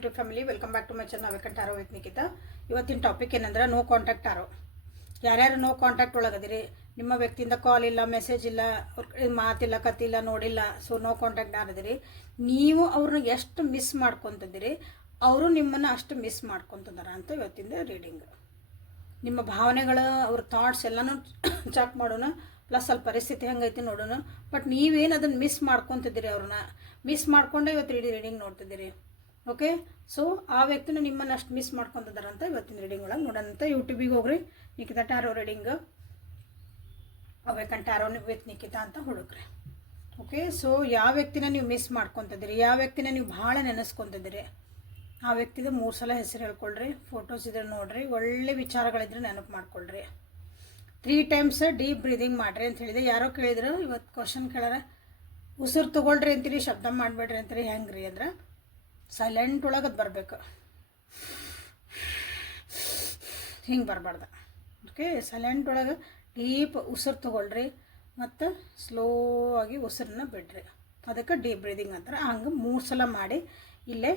YouTube family, welcome back to my channel awaken tarot with Nikita. ಇವತ್ತಿನ topic ಏನಂದ್ರೆ no contact ಟಾರೋ. ಯಾರ್ಯಾರು no contact ಒಳಗದಿರಿ, ನಿಮ್ಮ ವ್ಯಕ್ತಿಯಿಂದ ಕಾಲ್ ಇಲ್ಲ, ಮೆಸೇಜ್ ಇಲ್ಲ, ಮಾತಿಲ್ಲ, ಕತ್ತಿಲ್ಲ, ನೋಡಿಲ್ಲ, ಸೊ ನೋ ಕಾಂಟ್ಯಾಕ್ಟ್ ಯಾರದಿರಿ. ನೀವು ಅವ್ರನ್ನ ಎಷ್ಟು ಮಿಸ್ ಮಾಡ್ಕೊತಿದ್ದೀರಿ, ಅವರು ನಿಮ್ಮನ್ನು ಅಷ್ಟು ಮಿಸ್ ಮಾಡ್ಕೊತಿದಾರ ಅಂತ ಇವತ್ತಿಂದ ರೀಡಿಂಗ್. ನಿಮ್ಮ ಭಾವನೆಗಳು, ಅವ್ರ ಥಾಟ್ಸ್ ಎಲ್ಲನೂ ಚೆಕ್ ಮಾಡೋಣ, ಪ್ಲಸ್ ಸ್ವಲ್ಪ ಪರಿಸ್ಥಿತಿ ಹೆಂಗೈತಿ ನೋಡೋಣ. ಬಟ್ ನೀವೇನು ಅದನ್ನು ಮಿಸ್ ಮಾಡ್ಕೊತಿದ್ದೀರಿ, ಅವ್ರನ್ನ ಮಿಸ್ ಮಾಡ್ಕೊಂಡೇ ಇವತ್ತು ರೀಡಿಂಗ್ ನೋಡ್ತಿದ್ದೀರಿ. ಓಕೆ, ಸೊ ಆ ವ್ಯಕ್ತಿನ ನಿಮ್ಮನ್ನು ಅಷ್ಟು ಮಿಸ್ ಮಾಡ್ಕೊತಿದ್ದಾರಂತ ಇವತ್ತಿನ ರೀಡಿಂಗ್ ಒಳಗೆ ನೋಡೋಣಂತ. ಯೂಟ್ಯೂಬಿಗೆ ಹೋಗ್ರಿ, Nikita ಟಾರೋ reading, awaken tarot with Nikita ಅಂತ ಹುಡುಕ್ರಿ. ಓಕೆ, ಸೊ ಯಾವ ವ್ಯಕ್ತಿನ ನೀವು ಮಿಸ್ ಮಾಡ್ಕೊತಿದ್ದೀರಿ, ಯಾವ ವ್ಯಕ್ತಿನ ನೀವು ಭಾಳ ನೆನೆಸ್ಕೊತಿದ್ದೀರಿ, ಆ ವ್ಯಕ್ತಿದ 3 ಸಲ ಹೆಸರು ಹೇಳ್ಕೊಳ್ರಿ. ಫೋಟೋಸ್ ಇದ್ರೆ ನೋಡ್ರಿ, ಒಳ್ಳೆ ವಿಚಾರಗಳಿದ್ರೆ ನೆನಪು ಮಾಡ್ಕೊಳ್ರಿ. 3 ಟೈಮ್ಸ್ ಡೀಪ್ ಬ್ರೀದಿಂಗ್ ಮಾಡಿರಿ ಅಂತ ಹೇಳಿದೆ. ಯಾರೋ ಕೇಳಿದ್ರು ಇವತ್ತು ಕ್ವಶನ್ ಕೇಳಾರ, ಉಸಿರು ತೊಗೊಳ್ರಿ ಅಂತೀರಿ, ಶಬ್ದ ಮಾಡಬೇಡ್ರಿ ಅಂತೀರಿ, ಹೆಂಗೆ ರೀ ಅಂದ್ರೆ ಸೈಲೆಂಟ್ ಒಳಗೆ ಅದು ಬರಬೇಕು, ಹಿಂಗೆ ಬರಬಾರ್ದು. ಓಕೆ, ಸೈಲೆಂಟ್ ಒಳಗೆ ಡೀಪ್ ಉಸಿರು ತೊಗೊಳ್ರಿ ಮತ್ತು ಸ್ಲೋ ಆಗಿ ಉಸಿರನ್ನ ಬಿಡ್ರಿ. ಅದಕ್ಕೆ ಡೀಪ್ ಬ್ರೀದಿಂಗ್ ಅಂತಾರೆ. ಹಂಗೆ 3 ಸಲ ಮಾಡಿ ಇಲ್ಲೇ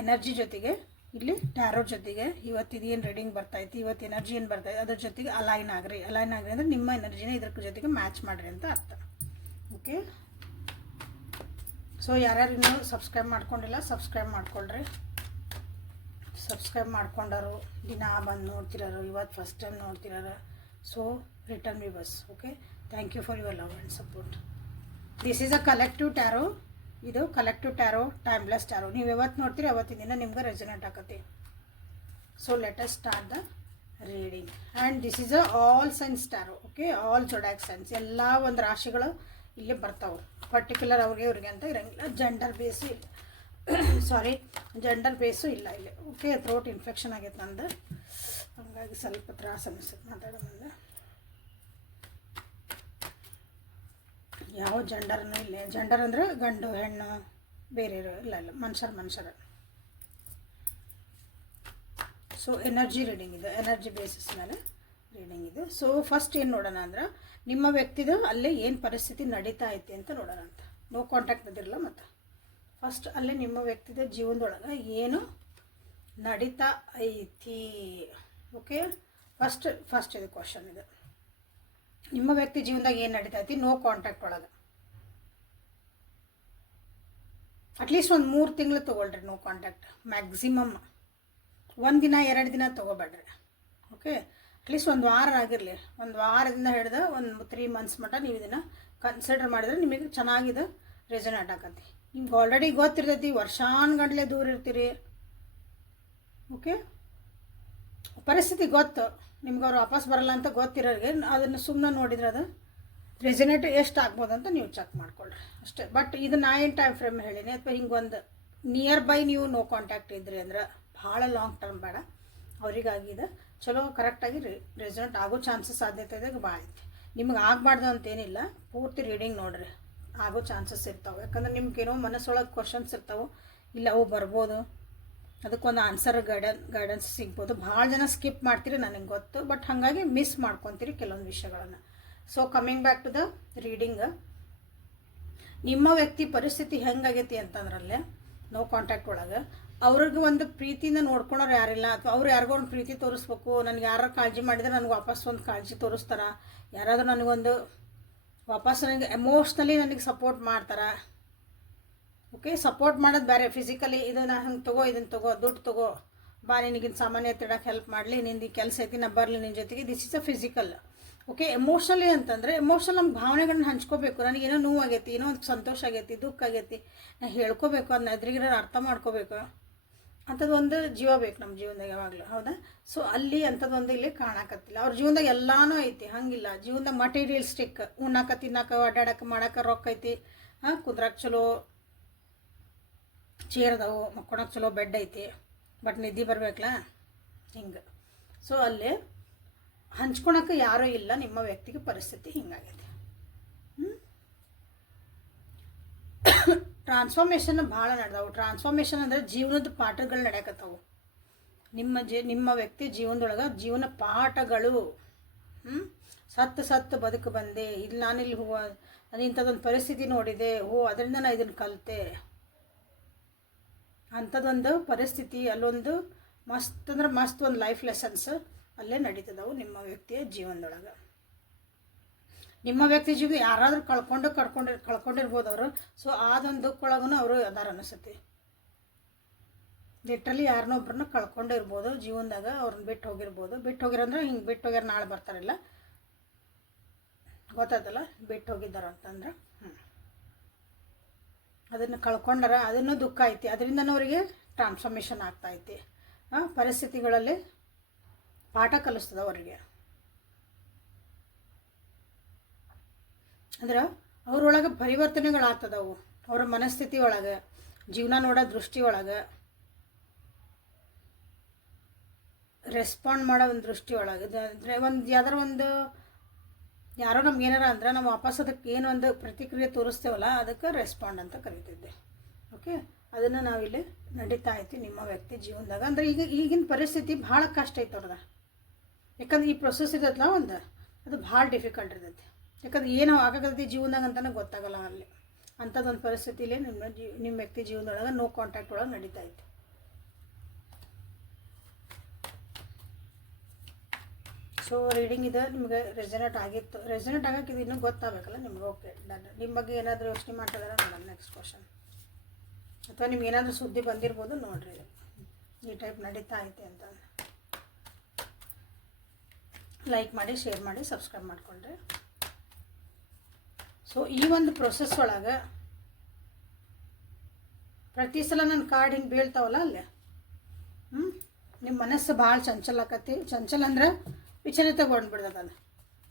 ಎನರ್ಜಿ ಜೊತೆಗೆ, ಇಲ್ಲಿ ಟ್ಯಾರೋ ಜೊತೆಗೆ ಇವತ್ತಿದೇನು ರೀಡಿಂಗ್ ಬರ್ತೈತಿ, ಇವತ್ತು ಎನರ್ಜಿ ಏನು ಬರ್ತೈತಿ ಅದ್ರ ಜೊತೆಗೆ ಅಲೈನ್ ಆಗ್ರಿ. ಅಲೈನ್ ಆಗ್ರಿ ಅಂದರೆ ನಿಮ್ಮ ಎನರ್ಜಿನ ಇದ್ರ ಜೊತೆಗೆ ಮ್ಯಾಚ್ ಮಾಡಿರಿ ಅಂತ ಅರ್ಥ. ಓಕೆ, ಸೊ ಯಾರ್ಯಾರು ಇನ್ನೂ ಸಬ್ಸ್ಕ್ರೈಬ್ ಮಾಡ್ಕೊಂಡಿಲ್ಲ ಸಬ್ಸ್ಕ್ರೈಬ್ ಮಾಡ್ಕೊಳ್ರಿ. ಸಬ್ಸ್ಕ್ರೈಬ್ ಮಾಡ್ಕೊಂಡರು, ದಿನ ಬಂದು ನೋಡ್ತಿರೋರು, ಇವತ್ತು ಫಸ್ಟ್ ಟೈಮ್ ನೋಡ್ತಿರೋರು, so return viewers. Okay, thank you for your love and support. This is a collective tarot. ಇದು ಕಲೆಕ್ಟಿವ್ ಟ್ಯಾರೋ, ಟೈಮ್ಲೆಸ್ ಟ್ಯಾರೋ. ನೀವು ಯಾವತ್ತು ನೋಡ್ತೀರಿ ಅವತ್ತಿನ ದಿನ ನಿಮ್ಗೆ ರೆಸನೇಟ್ ಆಕತಿ. So let us start the reading. And this is a all signs tarot. Okay, all zodiac signs, ಎಲ್ಲ ಒಂದು ರಾಶಿಗಳು ಇಲ್ಲಿ ಬರ್ತಾವೆ. ಪರ್ಟಿಕ್ಯುಲರ್ ಅವ್ರಿಗೆ ಅಂತ ಇರೋಂಗಿಲ್ಲ. ಜೆಂಡರ್ ಬೇಸು ಇಲ್ಲ, ಸಾರಿ ಜೆಂಡರ್ ಬೇಸು ಇಲ್ಲ ಇಲ್ಲಿ. ಓಕೆ, ಥ್ರೋಟ್ ಇನ್ಫೆಕ್ಷನ್ ಆಗೈತೆ ನಂದು, ಹಾಗಾಗಿ ಸ್ವಲ್ಪ ತ್ರಾಸ ಅನಿಸುತ್ತೆ ಮಾತಾಡೋ ಮುಂದೆ. ಯಾವ ಜೆಂಡರ್ನೂ ಇಲ್ಲ. ಜೆಂಡರ್ ಅಂದರೆ ಗಂಡು ಹೆಣ್ಣು ಬೇರೆ ಇಲ್ಲ, ಮನುಷ್ಯರ. ಸೊ ಎನರ್ಜಿ ರೀಡಿಂಗ್ ಇದು, ಎನರ್ಜಿ ಬೇಸಿಸ್ ಮೇಲೆ ರೀಡಿಂಗ್ ಇದು. ಸೊ ಫಸ್ಟ್ ಏನು ನೋಡೋಣ ಅಂದ್ರೆ, ನಿಮ್ಮ ವ್ಯಕ್ತಿದು ಅಲ್ಲೇ ಏನು ಪರಿಸ್ಥಿತಿ ನಡೀತಾ ಐತಿ ಅಂತ ನೋಡೋಣ ಅಂತ. ನೋ ಕಾಂಟ್ಯಾಕ್ಟ್ ಅದಿರಲ್ಲ ಮತ್ತು ಫಸ್ಟ್ ಅಲ್ಲೇ ನಿಮ್ಮ ವ್ಯಕ್ತಿದ ಜೀವನದೊಳಗೆ ಏನು ನಡೀತಾ ಐತಿ. ಓಕೆ, ಫಸ್ಟ್ ಇದು ಕ್ವಶನ್ ಇದು. ನಿಮ್ಮ ವ್ಯಕ್ತಿ ಜೀವನದಾಗ ಏನು ನಡೀತೈತಿ ನೋ ಕಾಂಟ್ಯಾಕ್ಟ್ ಒಳಗೆ. ಅಟ್ಲೀಸ್ಟ್ ಒಂದು 3 ತಿಂಗಳು ತೊಗೊಳ್ರಿ ನೋ ಕಾಂಟ್ಯಾಕ್ಟ್. ಮ್ಯಾಕ್ಸಿಮಮ್ 1 ದಿನ 2 ದಿನ ತೊಗೋಬೇಡ್ರಿ. ಓಕೆ, ಅಟ್ಲೀಸ್ಟ್ 1 ವಾರ ಆಗಿರಲಿ. 1 ವಾರದಿಂದ ಹಿಡಿದು ಒಂದು 3 ಮಂತ್ಸ್ ಮಟ್ಟ ನೀವು ಇದನ್ನು ಕನ್ಸಿಡರ್ ಮಾಡಿದ್ರೆ ನಿಮಗೆ ಚೆನ್ನಾಗಿದೆ ರೆಸನೇಟ್ ಆಗತ್ತೆ. ನಿಮ್ಗೆ ಆಲ್ರೆಡಿ ಗೊತ್ತಿರ್ತೈತಿ, ವರ್ಷಾನುಗಂಟ್ಲೆ ದೂರ ಇರ್ತೀರಿ. ಓಕೆ, ಪರಿಸ್ಥಿತಿ ಗೊತ್ತು ನಿಮ್ಗೆ, ಅವ್ರು ವಾಪಸ್ ಬರಲ್ಲ ಅಂತ ಗೊತ್ತಿರೋರಿಗೆ ಅದನ್ನು ಸುಮ್ಮನೆ ನೋಡಿದ್ರೆ ಅದು ರೆಸನೇಟ್ ಎಷ್ಟು ಆಗ್ಬೋದು ಅಂತ ನೀವು ಚೆಕ್ ಮಾಡ್ಕೊಳ್ರಿ ಅಷ್ಟೇ. ಬಟ್ ಇದು ನಾ ಏನು ಟೈಮ್ ಫ್ರೇಮ್ ಹೇಳೀನಿ, ಅಥವಾ ಹಿಂಗೆ ಒಂದು ನಿಯರ್ ಬೈ ನೀವು ನೋ ಕಾಂಟ್ಯಾಕ್ಟ್ ಇದ್ರಿ ಅಂದ್ರೆ ಭಾಳ ಲಾಂಗ್ ಟರ್ಮ್ ಬೇಡ. ಅವ್ರಿಗಾಗಿದೆ ಚಲೋ ಕರೆಕ್ಟಾಗಿ ರೆಸನೇಟ್ ಆಗೋ ಚಾನ್ಸಸ್ ಸಾಧ್ಯತೆ ಇದ್ದಾಗ ಭಾಳ ಐತಿ. ನಿಮ್ಗೆ ಆಗಬಾರ್ದು ಅಂತೇನಿಲ್ಲ, ಪೂರ್ತಿ ರೀಡಿಂಗ್ ನೋಡಿರಿ, ಆಗೋ ಚಾನ್ಸಸ್ ಇರ್ತಾವೆ. ಯಾಕಂದ್ರೆ ನಿಮ್ಗೇನೋ ಮನಸ್ಸೊಳಗೆ ಕ್ವಶನ್ಸ್ ಇರ್ತಾವೆ, ಇಲ್ಲ ಅವು ಬರ್ಬೋದು, ಅದಕ್ಕೊಂದು ಆನ್ಸರ್ ಗೈಡೆನ್ಸ್ ಸಿಗ್ಬೋದು. ಭಾಳ ಜನ ಸ್ಕಿಪ್ ಮಾಡ್ತೀರಿ ನನಗೆ ಗೊತ್ತು, ಬಟ್ ಹಾಗಾಗಿ ಮಿಸ್ ಮಾಡ್ಕೊತೀರಿ ಕೆಲವೊಂದು ವಿಷಯಗಳನ್ನು. So coming back to the reading, ನಿಮ್ಮ ವ್ಯಕ್ತಿ ಪರಿಸ್ಥಿತಿ ಹೆಂಗಾಗೈತಿ ಅಂತಂದ್ರಲ್ಲೇ ನೋ ಕಾಂಟ್ಯಾಕ್ಟ್ ಒಳಗೆ ಅವ್ರಿಗೆ ಒಂದು ಪ್ರೀತಿಯಿಂದ ನೋಡ್ಕೊಳೋರು ಯಾರಿಲ್ಲ, ಅಥವಾ ಅವ್ರು ಯಾರಿಗೋ ಒಂದು ಪ್ರೀತಿ ತೋರಿಸ್ಬೇಕು. ನನಗೆ ಯಾರು ಕಾಳಜಿ ಮಾಡಿದ್ರೆ ನನಗೆ ವಾಪಸ್ ಒಂದು ಕಾಳಜಿ ತೋರಿಸ್ತಾರೆ, ಯಾರಾದರೂ ನನಗೊಂದು ವಾಪಸ್ ನನಗೆ ಎಮೋಷ್ನಲಿ ನನಗೆ ಸಪೋರ್ಟ್ ಮಾಡ್ತಾರೆ. ಓಕೆ, ಸಪೋರ್ಟ್ ಮಾಡೋದು ಬೇರೆ, ಫಿಸಿಕಲಿ ಇದು ನಾ ಹಂಗೆ ತಗೋ, ಇದನ್ನು ತಗೋ, ದುಡ್ಡು ತಗೋ, ಬಾ ನಿನಗಿನ ಸಾಮಾನ್ಯ ತಿಡಕ್ಕೆ ಹೆಲ್ಪ್ ಮಾಡಲಿ, ನಿಂದು ಈ ಕೆಲಸ ಐತಿ ನಾ ಬರಲಿ ನಿನ್ನ ಜೊತೆಗೆ, this is a physical. Okay, emotionally ಅಂತಂದರೆ ಎಮೋಷ್ನಲ್ ನಮ್ಮ ಭಾವನೆಗಳನ್ನ ಹಂಚ್ಕೋಬೇಕು. ನನಗೇನೋ ನೋವು ಆಗೈತಿ, ಏನೋ ಒಂದು ಸಂತೋಷ ಆಗೈತಿ, ದುಃಖ ಆಗೈತಿ, ನಾ ಹೇಳ್ಕೋಬೇಕು, ಅದನ್ನ ಎದುರಿಗಿರೋ ಅರ್ಥ ಮಾಡ್ಕೋಬೇಕು. ಅಂಥದ್ದು ಒಂದು ಜೀವ ಬೇಕು ನಮ್ಮ ಜೀವನದಾಗ ಯಾವಾಗಲೂ, ಹೌದಾ? ಸೊ ಅಲ್ಲಿ ಅಂಥದ್ದೊಂದು ಇಲ್ಲಿ ಕಾಣಕತ್ತಿಲ್ಲ. ಅವ್ರ ಜೀವನದಾಗ ಎಲ್ಲನೂ ಐತಿ, ಹಂಗಿಲ್ಲ. ಜೀವನದಾಗ ಮಟೀರಿಯಲ್ಸ್ಟಿಕ್, ಉಣ್ಣಾಕ ತಿನ್ನಕ್ಕೆ ಅಡ್ಡಾಡಕ್ಕೆ ಮಾಡಕ್ಕೆ ರೊಕ್ಕ ಐತಿ, ಕುದ್ರಕ್ಕೆ ಚಲೋ ಚೇರ್ದವು, ಮಕ್ಕೊಳಕ್ಕೆ ಚಲೋ ಬೆಡ್ ಐತಿ, ಬಟ್ ನಿದ್ದೆ ಬರಬೇಕಲ್ಲ ಹಿಂಗೆ. ಸೊ ಅಲ್ಲಿ ಹಂಚ್ಕೊಳಕ್ಕೆ ಯಾರೂ ಇಲ್ಲ. ನಿಮ್ಮ ವ್ಯಕ್ತಿಗೆ ಪರಿಸ್ಥಿತಿ ಹಿಂಗಾಗೈತಿ. ಟ್ರಾನ್ಸ್ಫಾರ್ಮೇಷನ್ ಭಾಳ ನಡೆದವು. ಟ್ರಾನ್ಸ್ಫಾರ್ಮೇಷನ್ ಅಂದರೆ ಜೀವನದ ಪಾಠಗಳು ನಡೆಯಕತ್ತವು. ನಿಮ್ಮ ವ್ಯಕ್ತಿ ಜೀವನದೊಳಗೆ ಜೀವನ ಪಾಠಗಳು. ಸತ್ತು ಬದುಕು ಬಂದೆ, ಇಲ್ಲಿ ನಾನಿಲ್ಲಿ ನಾನು ಇಂಥದ್ದೊಂದು ಪರಿಸ್ಥಿತಿ ನೋಡಿದೆ, ಅದರಿಂದ ನಾನು ಇದನ್ನು ಕಲಿತೆ. ಅಂಥದ್ದೊಂದು ಪರಿಸ್ಥಿತಿ ಅಲ್ಲೊಂದು ಮಸ್ತ್ ಅಂದ್ರೆ ಮಸ್ತ್ ಒಂದು ಲೈಫ್ ಲೆಸನ್ಸ್ ಅಲ್ಲೇ ನಡೀತದವು ನಿಮ್ಮ ವ್ಯಕ್ತಿಯ ಜೀವನದೊಳಗೆ. ನಿಮ್ಮ ವ್ಯಕ್ತಿ ಜೀವ ಯಾರಾದರೂ ಕಳ್ಕೊಂಡಿರ್ಬೋದು ಅವರು. ಸೊ ಅದೊಂದು ದುಃಖೊಳಗೂ ಅವರು ಅದಾರ ಅನಿಸುತ್ತೆ. ಲಿಟ್ರಲಿ ಯಾರನ್ನೊಬ್ರನ್ನ ಕಳ್ಕೊಂಡಿರ್ಬೋದು ಜೀವನದಾಗ, ಅವ್ರನ್ನ ಬಿಟ್ಟು ಹೋಗಿರ್ಬೋದು. ಬಿಟ್ಟು ಹೋಗಿರಂದ್ರೆ ಹಿಂಗೆ ಬಿಟ್ಟು ಹೋಗ್ಯಾರ ನಾಳೆ ಬರ್ತಾರಿಲ್ಲ, ಗೊತ್ತಾಯ್ತಲ್ಲ, ಬಿಟ್ಟು ಹೋಗಿದ್ದಾರ ಅಂತಂದ್ರೆ ಅದನ್ನು ಕಳ್ಕೊಂಡಾರ, ಅದನ್ನು ದುಃಖ ಐತಿ. ಅದರಿಂದನೂ ಅವರಿಗೆ ಟ್ರಾನ್ಸ್ಫಾರ್ಮೇಷನ್ ಆಗ್ತಾಯಿತಿ. ಪರಿಸ್ಥಿತಿಗಳಲ್ಲಿ ಪಾಠ ಕಲಿಸ್ತದ ಅವರಿಗೆ. ಅಂದ್ರೆ ಅವ್ರೊಳಗೆ ಪರಿವರ್ತನೆಗಳಾಗ್ತದವು, ಅವರ ಮನಸ್ಥಿತಿ ಒಳಗೆ, ಜೀವನ ನೋಡೋ ದೃಷ್ಟಿ ಒಳಗೆ, ರೆಸ್ಪಾಂಡ್ ಮಾಡೋ ಒಂದು ದೃಷ್ಟಿ ಒಳಗೆ. ಅಂದರೆ ಯಾವ್ದಾರ ಒಂದು ಯಾರೋ ನಮ್ಗೆ ಏನಾರ ಅಂದ್ರೆ ನಾವು ವಾಪಸ್ ಅದಕ್ಕೆ ಏನೊಂದು ಪ್ರತಿಕ್ರಿಯೆ ತೋರಿಸ್ತೇವಲ್ಲ, ಅದಕ್ಕೆ ರೆಸ್ಪಾಂಡ್ ಅಂತ ಕರಿತಿದ್ದೆ. ಓಕೆ, ಅದನ್ನು ನಾವಿಲ್ಲಿ ನಡೀತಾ ಐತಿ ನಿಮ್ಮ ವ್ಯಕ್ತಿ ಜೀವನದಾಗ. ಅಂದರೆ ಈಗಿನ ಪರಿಸ್ಥಿತಿ ಭಾಳ ಕಷ್ಟ ಐತೆ ಅವ್ರದ. ಯಾಕಂದ್ರೆ ಈ ಪ್ರೊಸೆಸ್ ಇರ್ತೈತಲ್ಲ ಒಂದು, ಅದು ಭಾಳ ಡಿಫಿಕಲ್ಟ್ ಇರ್ತೈತಿ. ಯಾಕಂದ್ರೆ ಏನು ಆಗಾಗತ್ತೆ ಜೀವನದಾಗ ಅಂತಲೇ ಗೊತ್ತಾಗಲ್ಲ ಅಲ್ಲಿ. ಅಂಥದ್ದೊಂದು ಪರಿಸ್ಥಿತಿಲೇ ನಿಮ್ಮ ವ್ಯಕ್ತಿ ಜೀವನದೊಳಗೆ ನೋ ಕಾಂಟ್ಯಾಕ್ಟ್ ಒಳಗೆ ನಡೀತಾ ಐತಿ. ಸೊ ರೀಡಿಂಗ್ ಇದು ನಿಮಗೆ ರೆಸನೇಟ್ ಆಗಿತ್ತು. ರೆಸನೇಟ್ ಆಗೋಕ್ಕಿದು ಇನ್ನೂ ಗೊತ್ತಾಗಬೇಕಲ್ಲ ನಿಮ್ಗೆ. Okay done. ನಿಮ್ಮ ಬಗ್ಗೆ ಏನಾದರೂ ಯೋಚನೆ ಮಾಡ್ತಿದಾರ ನೋಡೋಣ ನೆಕ್ಸ್ಟ್ ಕ್ವಶನ್. ಅಥವಾ ನಿಮ್ಗೆ ಏನಾದರೂ ಸುದ್ದಿ ಬಂದಿರ್ಬೋದು ನೋಡಿರಿ, ಈ ಟೈಪ್ ನಡೀತಾ ಐತೆ ಅಂತ. ಲೈಕ್ ಮಾಡಿ, ಶೇರ್ ಮಾಡಿ, ಸಬ್ಸ್ಕ್ರೈಬ್ ಮಾಡಿಕೊಂಡ್ರೆ. ಸೊ ಈ ಒಂದು ಪ್ರೊಸೆಸ್ ಒಳಗೆ ಪ್ರತಿ ಸಲ ನನ್ನ ಕಾರ್ಡ್ ಹಿಂಗೆ ಬೀಳ್ತಾವಲ್ಲ ಅಲ್ಲೇ ನಿಮ್ಮ ಮನಸ್ಸು ಭಾಳ ಚಂಚಲ ಆಕತಿ. ಚಂಚಲ ಅಂದ್ರೆ ವಿಚಲಿತಗೊಂಡ್ಬಿಡ್ತದೆ,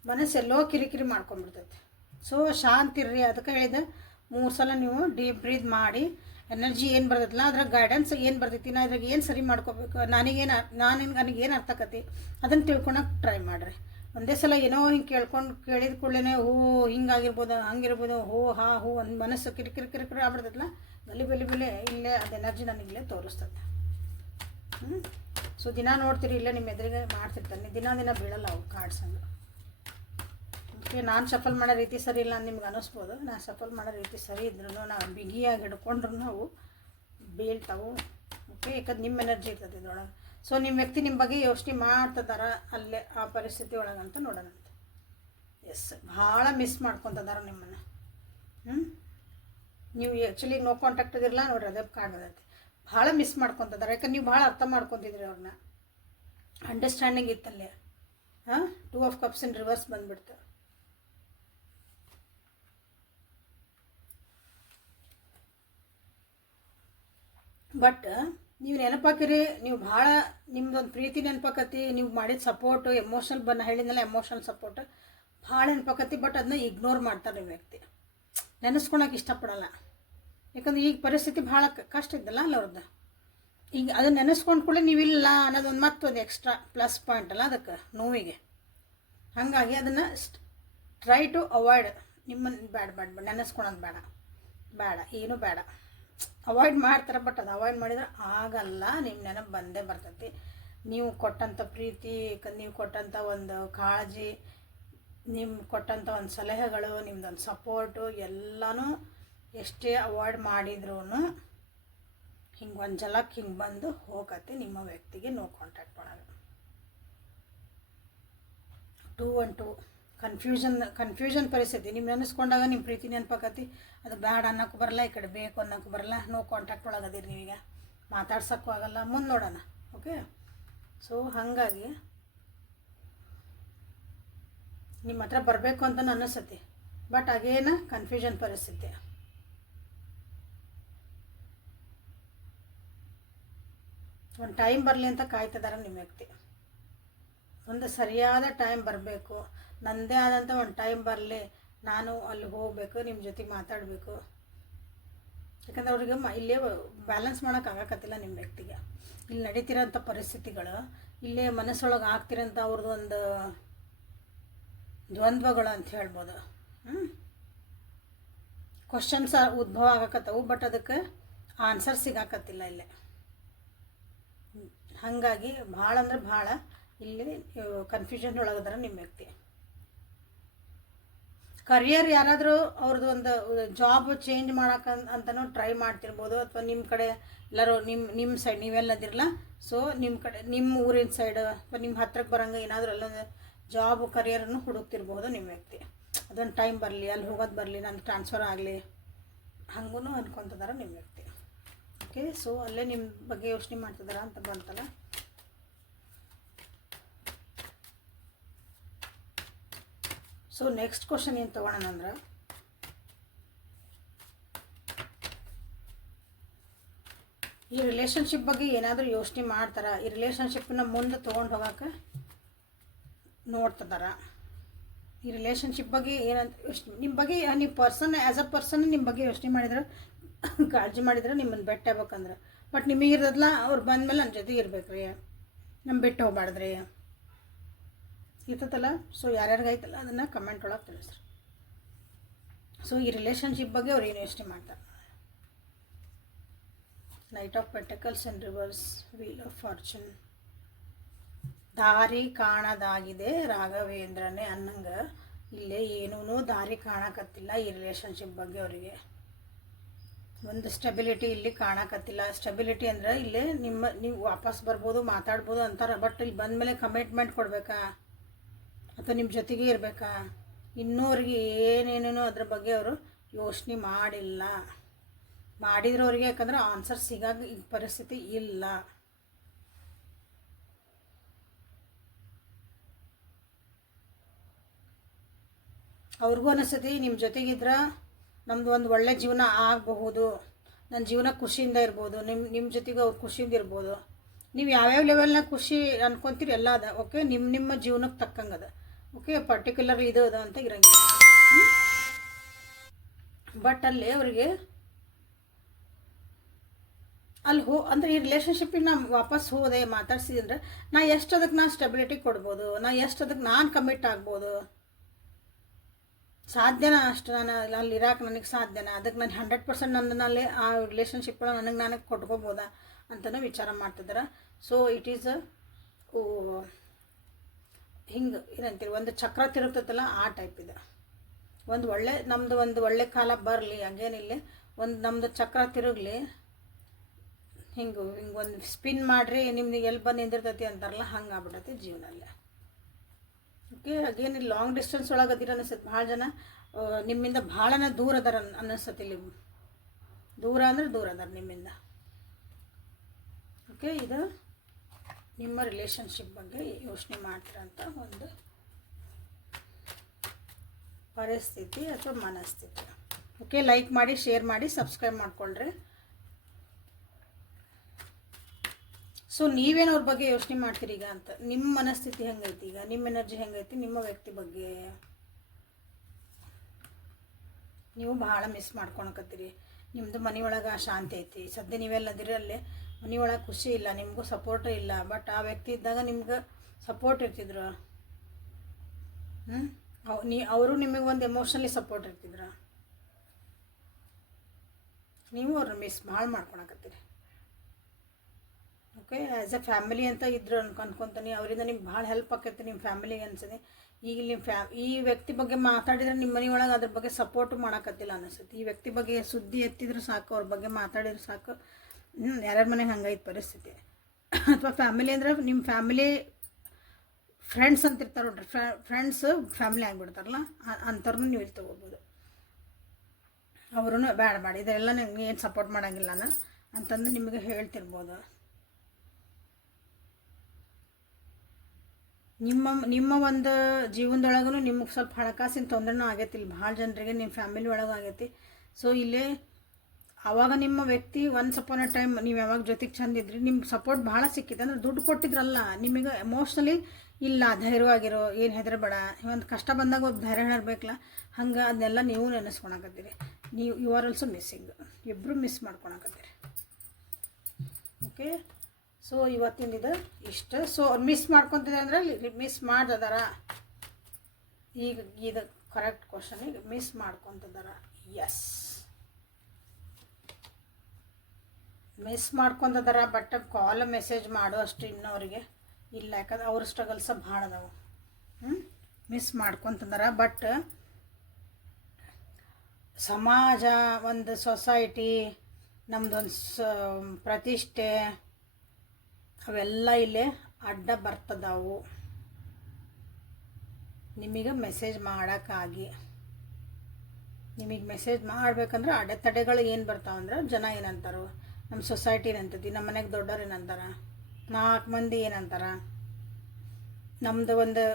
ಮನಸ್ಸೆಲ್ಲೋ ಕಿರಿಕಿರಿ ಮಾಡ್ಕೊಂಡ್ಬಿಡ್ತೈತೆ. ಸೊ ಶಾಂತಿರ್ರಿ. ಅದಕ್ಕೆ ಹೇಳಿದೆ 3 ಸಲ ನೀವು ಡೀಪ್ ಬ್ರೀತ್ ಮಾಡಿ ಎನರ್ಜಿ ಏನು ಬರ್ತೈತಲ್ಲ ಅದ್ರ ಗೈಡೆನ್ಸ್ ಏನು ಬರ್ತೈತಿ, ನಾ ಇದ್ರಾಗ ಏನು ಸರಿ ಮಾಡ್ಕೋಬೇಕು, ನನಗೇನು ಅರ್ಥ ಆಕತಿ ಅದನ್ನು ತಿಳ್ಕೊಳಕ್ಕೆ ಟ್ರೈ ಮಾಡಿರಿ. ಒಂದೇ ಸಲ ಏನೋ ಹಿಂಗೆ ಕೇಳಿದ ಕೂಡಲೇ ಹಿಂಗಾಗಿರ್ಬೋದು, ಹಂಗಿರ್ಬೋದು, ಹೂ ಒಂದು ಮನಸ್ಸು ಕಿರಿಕಿರಿ ಆಗ್ಬಿಡ್ತೈತಲ್ಲ, ಬೆಲೆ ಇಲ್ಲೇ ಅದು ಎನರ್ಜಿ ನನಗಿಲ್ಲೇ ತೋರಿಸ್ತದೆ. ಸೊ ದಿನ ನೋಡ್ತೀರಿ, ಇಲ್ಲೇ ನಿಮ್ಮ ಎದುರಿಗೆ ಮಾಡ್ತಿರ್ತಾನೆ. ದಿನ ಬೀಳಲ್ಲ ಅವು ಕಾರ್ಡ್ಸ್ ಹಂಗೆ. ಓಕೆ, ನಾನು ಶಫಲ್ ಮಾಡೋ ರೀತಿ ಸರಿ ಇಲ್ಲ ಅಂತ ನಿಮ್ಗೆ ಅನ್ನಿಸ್ಬೋದು. ನಾನು ಶಫಲ್ ಮಾಡೋ ರೀತಿ ಸರಿ ಇದ್ರೂ, ನಾವು ಬಿಗಿಯಾಗಿ ಹಿಡ್ಕೊಂಡ್ರು ಅವು ಬೀಳ್ತಾವೆ. ಓಕೆ, ಯಾಕಂದ್ರೆ ನಿಮ್ಮ ಎನರ್ಜಿ ಇರ್ತದೆ ಇದ್ರೊಳಗೆ. ಸೊ ನಿಮ್ಮ ವ್ಯಕ್ತಿ ನಿಮ್ಮ ಬಗ್ಗೆ ಯೋಚನೆ ಮಾಡ್ತಿದಾರ ಅಲ್ಲೇ ಆ ಪರಿಸ್ಥಿತಿ ಒಳಗಂತ ನೋಡೋಣಂತ. ಎಸ್, ಭಾಳ ಮಿಸ್ ಮಾಡ್ಕೊತಿದಾರ ನಿಮ್ಮನ್ನು. ನೀವು ಆ್ಯಕ್ಚುಲಿ ನೋ ಕಾಂಟ್ಯಾಕ್ಟ್ ಇದಿರಲ್ಲ ನೋಡ್ರಿ, ಅದೇ ಕಾರ್ಡ್ ಬರ್ತೈತಿ. ಭಾಳ ಮಿಸ್ ಮಾಡ್ಕೊತಿದ್ದಾರೆ. ಯಾಕಂದ್ರೆ ನೀವು ಭಾಳ ಅರ್ಥ ಮಾಡ್ಕೊತಿದ್ರಿ ಅವ್ರನ್ನ. ಅಂಡರ್ಸ್ಟ್ಯಾಂಡಿಂಗ್ ಇತ್ತಲ್ಲೇ. 2 ಆಫ್ ಕಪ್ಸ್ ಇನ್ ರಿವರ್ಸ್ ಬಂದುಬಿಡ್ತು. ಬಟ್ ನೀವು ನೆನಪಾಕಿರಿ, ನೀವು ಭಾಳ ನಿಮ್ದೊಂದು ಪ್ರೀತಿ ನೆನಪಾಕತಿ, ನೀವು ಮಾಡಿದ ಸಪೋರ್ಟು, ಎಮೋಷನಲ್ ಹೇಳಿದ್ನಲ್ಲ, ಎಮೋಷನಲ್ ಸಪೋರ್ಟ್ ಭಾಳ ನೆನಪಾಕತಿ. ಬಟ್ ಅದನ್ನ ಇಗ್ನೋರ್ ಮಾಡ್ತಾರೆ ನಿಮ್ಮ ವ್ಯಕ್ತಿ, ನೆನೆಸ್ಕೊಳಕ್ಕೆ ಇಷ್ಟಪಡಲ್ಲ. ಯಾಕಂದ್ರೆ ಈಗ ಪರಿಸ್ಥಿತಿ ಭಾಳ ಕಷ್ಟ ಇದ್ದಲ್ಲ ಅಲ್ಲ ಅವ್ರದ್ದು. ಈಗ ಅದನ್ನ ನೆನೆಸ್ಕೊಂಡು ಕೂಡ ನೀವಿಲ್ಲ ಅನ್ನೋದೊಂದು ಮತ್ತೊಂದು ಎಕ್ಸ್ಟ್ರಾ ಪ್ಲಸ್ ಪಾಯಿಂಟ್ ಅಲ್ಲ ಅದಕ್ಕೆ ನೋವಿಗೆ. ಹಾಗಾಗಿ ಅದನ್ನು ಟ್ರೈ ಟು ಅವಾಯ್ಡ್. ನಿಮ್ಮನ್ನು ಬೇಡ ನೆನೆಸ್ಕೊಳೋದು ಬೇಡ, ಏನೂ ಬೇಡ. ಅವಾಯ್ಡ್ ಮಾಡ್ತಾರೆ, ಬಟ್ ಅದು ಅವಾಯ್ಡ್ ಮಾಡಿದ್ರೆ ಆಗಲ್ಲ. ನಿಮ್ಮ ನೆನಪು ಬಂದೇ ಬರ್ತೈತಿ. ನೀವು ಕೊಟ್ಟಂಥ ಪ್ರೀತಿ, ನೀವು ಕೊಟ್ಟಂಥ ಒಂದು ಕಾಳಜಿ, ನಿಮ್ಮ ಕೊಟ್ಟಂಥ ಒಂದು ಸಲಹೆಗಳು, ನಿಮ್ದೊಂದು ಸಪೋರ್ಟು ಎಲ್ಲನೂ ಎಷ್ಟೇ ಅವಾಯ್ಡ್ ಮಾಡಿದ್ರೂ ಹಿಂಗೆ ಒಂದು ಜಲಕ್ಕೆ ಹಿಂಗೆ ಬಂದು ಹೋಗತ್ತೆ ನಿಮ್ಮ ವ್ಯಕ್ತಿಗೆ ನೋ ಕಾಂಟ್ಯಾಕ್ಟ್ ಒಳಗೆ. 2 and 2 ಕನ್ಫ್ಯೂಷನ್ ಪರಿಸ್ಥಿತಿ. ನೀವು ನೆನೆಸ್ಕೊಂಡಾಗ ನಿಮ್ಮ ಪ್ರೀತಿ ನೆನಪಾಕತಿ, ಅದು ಬ್ಯಾಡ ಅನ್ನೋಕ್ಕೂ ಬರಲ್ಲ, ಈ ಕಡೆ ಬೇಕು ಅನ್ನೋಕ್ಕೂ ಬರಲ್ಲ. ನೋ ಕಾಂಟ್ಯಾಕ್ಟ್ ಒಳಗೆ ಅದೀರಿ ನೀವೀಗ, ಮಾತಾಡ್ಸೋಕ್ಕೂ ಆಗಲ್ಲ. ಮುಂದೆ ನೋಡೋಣ. ಓಕೆ, ಸೊ ಹಾಗಾಗಿ ನಿಮ್ಮ ಹತ್ರ ಬರಬೇಕು ಅಂತ ಅನ್ನಿಸತಿ, ಬಟ್ ಅಗೇನ ಕನ್ಫ್ಯೂಷನ್ ಪರಿಸ್ಥಿತಿ. ಒಂದು ಟೈಮ್ ಬರಲಿ ಅಂತ ಕಾಯ್ತಿದ್ದಾರೆ ನಿಮ್ಮ ವ್ಯಕ್ತಿ. ಒಂದು ಸರಿಯಾದ ಟೈಮ್ ಬರಬೇಕು, ನನ್ನದೇ ಆದಂಥ ಒಂದು ಟೈಮ್ ಬರಲಿ, ನಾನು ಅಲ್ಲಿ ಹೋಗಬೇಕು, ನಿಮ್ಮ ಜೊತೆ ಮಾತಾಡಬೇಕು. ಯಾಕಂದ್ರೆ ಅವ್ರಿಗೆ ಇಲ್ಲೇ ಬ್ಯಾಲೆನ್ಸ್ ಮಾಡೋಕ್ಕಾಗಕತ್ತಿಲ್ಲ ನಿಮ್ಮ ವ್ಯಕ್ತಿಗೆ. ಇಲ್ಲಿ ನಡೀತಿರೋಂಥ ಪರಿಸ್ಥಿತಿಗಳು, ಇಲ್ಲೇ ಮನಸ್ಸೊಳಗೆ ಆಗ್ತಿರೋಂಥ ಅವ್ರದ್ದು ಒಂದು ದ್ವಂದ್ವಗಳು ಅಂತ ಹೇಳ್ಬೋದು. ಕ್ವಶನ್ಸ್ ಉದ್ಭವ ಆಗಕತ್ತವು, ಬಟ್ ಅದಕ್ಕೆ ಆನ್ಸರ್ ಸಿಗಾಕತ್ತಿಲ್ಲ ಇಲ್ಲೇ. ಹಾಗಾಗಿ ಭಾಳ ಅಂದ್ರೆ ಭಾಳ ಇಲ್ಲಿ ಕನ್ಫ್ಯೂಷನ್ ಒಳಗದಾರ ನಿಮ್ಮ ವ್ಯಕ್ತಿ. ಕರಿಯರ್ ಯಾರಾದರೂ ಅವ್ರದ್ದು ಒಂದು ಜಾಬ್ ಚೇಂಜ್ ಮಾಡೋಕೆ ಅಂತಲೂ ಟ್ರೈ ಮಾಡ್ತಿರ್ಬೋದು, ಅಥವಾ ನಿಮ್ಮ ಕಡೆ ಎಲ್ಲರೂ ನಿಮ್ಮ ಸೈಡ್ ನೀವೆಲ್ಲದಿರಲ್ಲ, ಸೊ ನಿಮ್ಮ ಕಡೆ ನಿಮ್ಮ ಊರಿನ ಸೈಡ್ ಅಥವಾ ನಿಮ್ಮ ಹತ್ರಕ್ಕೆ ಬರೋಂಗೆ ಏನಾದರೂ ಅಲ್ಲೊಂದು ಜಾಬ್ ಕರಿಯರನ್ನು ಹುಡುಕ್ತಿರ್ಬೋದು ನಿಮ್ಮ ವ್ಯಕ್ತಿ. ಅದೊಂದು ಟೈಮ್ ಬರಲಿ, ಅಲ್ಲಿ ಹೋಗೋದು ಬರಲಿ, ನನಗೆ ಟ್ರಾನ್ಸ್ಫರ್ ಆಗಲಿ ಹಂಗೂ ಅನ್ಕೊತಿದಾರ ನಿಮ್ಮ ವ್ಯಕ್ತಿ. ಓಕೆ, ಸೊ ಅಲ್ಲೇ ನಿಮ್ಮ ಬಗ್ಗೆ ಯೋಚನೆ ಮಾಡ್ತಿದಾರ ಅಂತ ಬಂತಲ್ಲ. ಸೊ ನೆಕ್ಸ್ಟ್ ಕ್ವಶನ್ ಏನು ತೊಗೊಳೋಣ ಅಂದ್ರೆ, ಈ ರಿಲೇಷನ್ಶಿಪ್ ಬಗ್ಗೆ ಏನಾದರೂ ಯೋಚನೆ ಮಾಡ್ತಾರ, ಈ ರಿಲೇಷನ್ಶಿಪ್ಪನ್ನ ಮುಂದೆ ತೊಗೊಂಡು ಹೋಗೋಕೆ ನೋಡ್ತಿದಾರ, ಈ ರಿಲೇಷನ್ಶಿಪ್ ಬಗ್ಗೆ ಏನಂತ ಯೋಚನೆ, ನಿಮ್ಮ ಬಗ್ಗೆ ನೀವು ಪರ್ಸನ್ ಆ್ಯಸ್ ಅ ಪರ್ಸನ್ ನಿಮ್ಮ ಬಗ್ಗೆ ಯೋಚನೆ ಮಾಡಿದ್ರೆ, ಕಾಳಜಿ ಮಾಡಿದ್ರೆ ನಿಮ್ಮನ್ನು ಬೆಟ್ಟ ಆಗ್ಬೇಕಂದ್ರೆ, ಬಟ್ ನಿಮಗಿರೋದಲ್ಲ ಅವ್ರು ಬಂದಮೇಲೆ ನನ್ನ ಜೊತೆ ಇರ್ಬೇಕು ರೀ, ನಮ್ಮ ಬಿಟ್ಟು ಹೋಗ್ಬಾರ್ದ್ರಿ ಇರ್ತದಲ್ಲ. ಸೊ ಯಾರ್ಯಾರಿಗೈತಲ್ಲ ಅದನ್ನು ಕಮೆಂಟ್ ಒಳಗೆ ತಿಳಿಸ್ರಿ. ಸೊ ಈ ರಿಲೇಷನ್ಶಿಪ್ ಬಗ್ಗೆ ಅವ್ರು ಏನು ಯೋಚನೆ ಮಾಡ್ತಾರೆ. Knight of pentacles in reverse, wheel of fortune. ದಾರಿ ಕಾಣದಾಗಿದೆ ರಾಘವೇಂದ್ರನೇ ಅನ್ನಂಗೆ ಇಲ್ಲೇ ಏನೂ ದಾರಿ ಕಾಣಕತ್ತಿಲ್ಲ ಈ ರಿಲೇಷನ್ಶಿಪ್ ಬಗ್ಗೆ ಅವರಿಗೆ. ಒಂದು ಸ್ಟೆಬಿಲಿಟಿ ಇಲ್ಲಿ ಕಾಣಕತ್ತಿಲ್ಲ. ಸ್ಟೆಬಿಲಿಟಿ ಅಂದರೆ ಇಲ್ಲೇ ನೀವು ವಾಪಸ್ ಬರ್ಬೋದು, ಮಾತಾಡ್ಬೋದು ಅಂತಾರೆ, ಬಟ್ ಇಲ್ಲಿ ಬಂದಮೇಲೆ ಕಮಿಟ್ಮೆಂಟ್ ಕೊಡಬೇಕಾ ಅಥವಾ ನಿಮ್ಮ ಜೊತೆಗೆ ಇರಬೇಕಾ, ಇನ್ನೂ ಅವ್ರಿಗೆ ಏನೇನೋ ಅದ್ರ ಬಗ್ಗೆ ಅವರು ಯೋಚನೆ ಮಾಡಿಲ್ಲ. ಮಾಡಿದ್ರೆ ಅವ್ರಿಗೆ ಯಾಕಂದ್ರೆ ಆನ್ಸರ್ ಸಿಗಾಗ ಈ ಪರಿಸ್ಥಿತಿ ಇಲ್ಲ. ಅವ್ರಿಗೂ ಅನಿಸ್ತೈತಿ ನಿಮ್ಮ ಜೊತೆಗಿದ್ರೆ ನಮ್ಮದು ಒಂದು ಒಳ್ಳೆ ಜೀವನ ಆಗಬಹುದು, ನನ್ನ ಜೀವನ ಖುಷಿಯಿಂದ ಇರ್ಬೋದು, ನಿಮ್ಮ ಜೊತೆಗೆ ಅವ್ರು ಖುಷಿಯಿಂದ ಇರ್ಬೋದು. ನೀವು ಯಾವ್ಯಾವ ಲೆವೆಲ್ನಾಗ ಖುಷಿ ಅನ್ಕೊತೀರಿ ಎಲ್ಲ ಅದ. ಓಕೆ, ನಿಮ್ಮ ಜೀವನಕ್ಕೆ ತಕ್ಕಂಗೆ ಅದ. ಓಕೆ, ಪರ್ಟಿಕ್ಯುಲರ್ ಇದು ಅದ ಅಂತ ಇರಂಗಿಲ್ಲ. ಬಟ್ ಅಲ್ಲಿ ಅವರಿಗೆ ಅಲ್ಲಿ ಅಂದರೆ ಈ ರಿಲೇಷನ್ಶಿಪ್ಪಿಗೆ ನಾನು ವಾಪಸ್ ಹೋದೆ ಮಾತಾಡ್ಸಿದೆ ಅಂದರೆ ನಾ ಎಷ್ಟು ಅದಕ್ಕೆ ನಾನು ಸ್ಟೆಬಿಲಿಟಿ ಕೊಡ್ಬೋದು, ನಾ ಎಷ್ಟು ಅದಕ್ಕೆ ನಾನು ಕಮಿಟ್ ಆಗ್ಬೋದು, ಸಾಧ್ಯನಾ ಅಷ್ಟು ನಾನು ಅಲ್ಲಿ ಇರಾಕೆ ನನಗೆ ಸಾಧ್ಯನಾ, ಅದಕ್ಕೆ ನಾನು 100% ನನ್ನಲ್ಲಿ ಆ ರಿಲೇಷನ್ಶಿಪ್ಗಳ ನನಗೆ ಕೊಟ್ಕೋಬೋದಾ ಅಂತಲೂ ವಿಚಾರ ಮಾಡ್ತಿದ್ದಾರೆ. ಸೊ ಇಟ್ ಈಸ್ ಹಿಂಗೆ ಏನಂತೀರಿ, ಒಂದು ಚಕ್ರ ತಿರುಗ್ತೈತಲ್ಲ ಆ ಟೈಪ್ ಇದೆ. ನಮ್ಮದು ಒಂದು ಒಳ್ಳೆ ಕಾಲ ಬರಲಿ, ಹಂಗೇನಿಲ್ಲ, ನಮ್ಮದು ಚಕ್ರ ತಿರುಗಲಿ, ಹಿಂಗೆ ಒಂದು ಸ್ಪಿನ್ ಮಾಡಿರಿ ನಿಮ್ಗೆ ಎಲ್ಲಿ ಬಂದು ನಿಂದಿರ್ತೈತಿ ಅಂತಾರಲ್ಲ, ಹಂಗೆ ಆಗ್ಬಿಟ್ಟೈತಿ ಜೀವನಲ್ಲೇ. ಓಕೆ, ಅಗೇನ್ ಲಾಂಗ್ ಡಿಸ್ಟೆನ್ಸ್ ಒಳಗೆ ಅದಿರ ಅನಿಸ್ತೈತೆ. ಭಾಳ ಜನ ನಿಮ್ಮಿಂದ ಭಾಳನ ದೂರ ಅದಾರ ಅನ್ನಿಸ್ತತಿ. ಇಲ್ಲಿ ದೂರ ಅಂದ್ರೆ ದೂರ ಅದಾರ ನಿಮ್ಮಿಂದ. ಓಕೆ, ಇದು ನಿಮ್ಮ ರಿಲೇಷನ್ಶಿಪ್ ಬಗ್ಗೆ ಯೋಚನೆ ಮಾಡ್ತೀರಂತ ಒಂದು ಪರಿಸ್ಥಿತಿ ಅಥವಾ ಮನಸ್ಥಿತಿ. ಓಕೆ, ಲೈಕ್ ಮಾಡಿ, ಶೇರ್ ಮಾಡಿ, ಸಬ್ಸ್ಕ್ರೈಬ್ ಮಾಡ್ಕೊಳ್ರಿ. ಸೊ ನೀವೇನು ಅವ್ರ ಬಗ್ಗೆ ಯೋಚನೆ ಮಾಡ್ತೀರಿ ಈಗ ಅಂತ, ನಿಮ್ಮ ಮನಸ್ಥಿತಿ ಹೆಂಗೈತಿ, ಈಗ ನಿಮ್ಮ ಎನರ್ಜಿ ಹೆಂಗೈತಿ, ನಿಮ್ಮ ವ್ಯಕ್ತಿ ಬಗ್ಗೆ ನೀವು ಭಾಳ ಮಿಸ್ ಮಾಡ್ಕೊಳಕತ್ತೀರಿ. ನಿಮ್ಮದು ಮನೆಯೊಳಗೆ ಶಾಂತಿ ಐತಿ, ಸದ್ಯ ನೀವೆಲ್ಲದಿರಿ ಅಲ್ಲೇ ಮನೆಯೊಳಗೆ ಖುಷಿ ಇಲ್ಲ, ನಿಮಗೂ ಸಪೋರ್ಟ್ ಇಲ್ಲ. ಬಟ್ ಆ ವ್ಯಕ್ತಿ ಇದ್ದಾಗ ನಿಮ್ಗೆ ಸಪೋರ್ಟ್ ಇರ್ತಿದ್ರು. ಅವರು ನಿಮಗೆ ಒಂದು ಎಮೋಷನಲಿ ಸಪೋರ್ಟ್ ಇರ್ತಿದ್ರು. ನೀವು ಅವ್ರನ್ನ ಮಿಸ್ ಭಾಳ ಮಾಡ್ಕೊಳಕತ್ತೀರಿ. ಓಕೆ, ಆ್ಯಸ್ ಎ ಫ್ಯಾಮಿಲಿ ಅಂತ ಇದ್ರು ಅನ್ಕೊತೀನಿ, ಅವರಿಂದ ನಿಮ್ಗೆ ಭಾಳ ಹೆಲ್ಪ್ ಆಕೈತಿ ನಿಮ್ಮ ಫ್ಯಾಮಿಲಿಗೆ ಅನ್ಸದೆ. ಈಗ ನಿಮ್ಮ ಈ ವ್ಯಕ್ತಿ ಬಗ್ಗೆ ಮಾತಾಡಿದ್ರೆ ನಿಮ್ಮ ಮನೆಯೊಳಗೆ ಅದ್ರ ಬಗ್ಗೆ ಸಪೋರ್ಟ್ ಮಾಡೋಕತ್ತಿಲ್ಲ ಅನಿಸುತ್ತೆ. ಈ ವ್ಯಕ್ತಿ ಬಗ್ಗೆ ಸುದ್ದಿ ಎತ್ತಿದ್ರು ಸಾಕು, ಅವ್ರ ಬಗ್ಗೆ ಮಾತಾಡಿದ್ರೆ ಸಾಕು. ಯಾರ್ಯಾರ ಮನೆಗೆ ಹಂಗೈತೆ ಪರಿಸ್ಥಿತಿ. ಅಥವಾ ಫ್ಯಾಮಿಲಿ ಅಂದರೆ ನಿಮ್ಮ ಫ್ಯಾಮಿಲಿ ಫ್ರೆಂಡ್ಸ್ ಅಂತ ಇರ್ತಾರೆ ನೋಡ್ರಿ, ಫ್ರೆಂಡ್ಸ್ ಫ್ಯಾಮಿಲಿ ಆಗಿಬಿಡ್ತಾರಲ್ಲ, ಅಂಥವ್ರನ್ನೂ ನೀವು ಇಲ್ಲಿ ತೊಗೋಬೋದು. ಅವ್ರೂ ಬೇಡ ಇದೆಲ್ಲ ನಂಗೆ ಏನು ಸಪೋರ್ಟ್ ಮಾಡೋಂಗಿಲ್ಲ ಅಂತಂದು ನಿಮಗೆ ಹೇಳ್ತಿರ್ಬೋದು. ನಿಮ್ಮ ಒಂದು ಜೀವನದೊಳಗೂ ನಿಮಗೆ ಸ್ವಲ್ಪ ಹಣಕಾಸಿನ ತೊಂದರೆನೂ ಆಗೈತಿ. ಇಲ್ಲಿ ಭಾಳ ಜನರಿಗೆ ನಿಮ್ಮ ಫ್ಯಾಮಿಲಿ ಒಳಗೆ ಆಗೈತಿ. ಸೊ ಇಲ್ಲೇ ಆವಾಗ ನಿಮ್ಮ ವ್ಯಕ್ತಿ ಒನ್ಸ್ ಅಪಾನ್ ಅ ಟೈಮ್ ನೀವು ಯಾವಾಗ ಜೊತೆಗೆ ಚಂದಿದ್ರಿ, ನಿಮ್ಗೆ ಸಪೋರ್ಟ್ ಭಾಳ ಸಿಕ್ಕಿತ್ತು. ಅಂದ್ರೆ ದುಡ್ಡು ಕೊಟ್ಟಿದ್ರಲ್ಲ, ನಿಮಗೆ ಎಮೋಷ್ನಲಿ ಇಲ್ಲ ಧೈರ್ಯವಾಗಿರೋ, ಏನು ಹೆದರಬೇಡ, ಒಂದು ಕಷ್ಟ ಬಂದಾಗ ಒಬ್ಬ ಧೈರ್ಯ ಇರಬೇಕಲ್ಲ, ಹಂಗೆ ಅದನ್ನೆಲ್ಲ ನೀವು ನೆನೆಸ್ಕೊಳಕತ್ತೀರಿ. ಯು ಆರ್ ಆಲ್ಸೋ ಮಿಸ್ಸಿಂಗ್, ಇಬ್ಬರು ಮಿಸ್ ಮಾಡ್ಕೊಳಕತ್ತೀರಿ. ಓಕೆ, ಸೊ ಇವತ್ತಿಂದಿದು ಇಷ್ಟ. ಸೊ ಮಿಸ್ ಮಾಡ್ಕೊತಿದೆ ಅಂದರೆ ಮಿಸ್ ಮಾಡ್ದದಾರ, ಈಗ ಇದು ಕರೆಕ್ಟ್ ಕ್ವಶನ್. ಈಗ ಮಿಸ್ ಮಾಡ್ಕೊತಿದಾರ, ಎಸ್ ಮಿಸ್ ಮಾಡ್ಕೊತಿದಾರ. ಬಟ್ ಕಾಲ್ ಮೆಸೇಜ್ ಮಾಡೋ ಅಷ್ಟು ಇನ್ನವರಿಗೆ ಇಲ್ಲ, ಯಾಕಂದ್ರೆ ಅವ್ರ ಸ್ಟ್ರಗಲ್ಸ ಭಾಳ ಅದಾವೆ. ಮಿಸ್ ಮಾಡ್ಕೊತಿದಾರ. ಬಟ್ ಸಮಾಜ, ಒಂದು ಸೊಸೈಟಿ, ನಮ್ಮದೊಂದು ಪ್ರತಿಷ್ಠೆ ಅವೆಲ್ಲ ಇಲ್ಲೇ ಅಡ್ಡ ಬರ್ತದವು ನಿಮಗೆ ಮೆಸೇಜ್ ಮಾಡೋಕ್ಕಾಗಿ. ನಿಮಗೆ ಮೆಸೇಜ್ ಮಾಡಬೇಕಂದ್ರೆ ಅಡೆತಡೆಗಳು ಏನು ಬರ್ತಾವಂದ್ರೆ ಜನ ಏನಂತಾರೋ, ನಮ್ಮ ಸೊಸೈಟಿ ಏನಂತೈತಿ, ನಮ್ಮ ಮನೆಗೆ ದೊಡ್ಡವ್ರು ಏನಂತಾರೆ, 4 ಮಂದಿ ಏನಂತಾರೆ, ನಮ್ಮದು ಒಂದು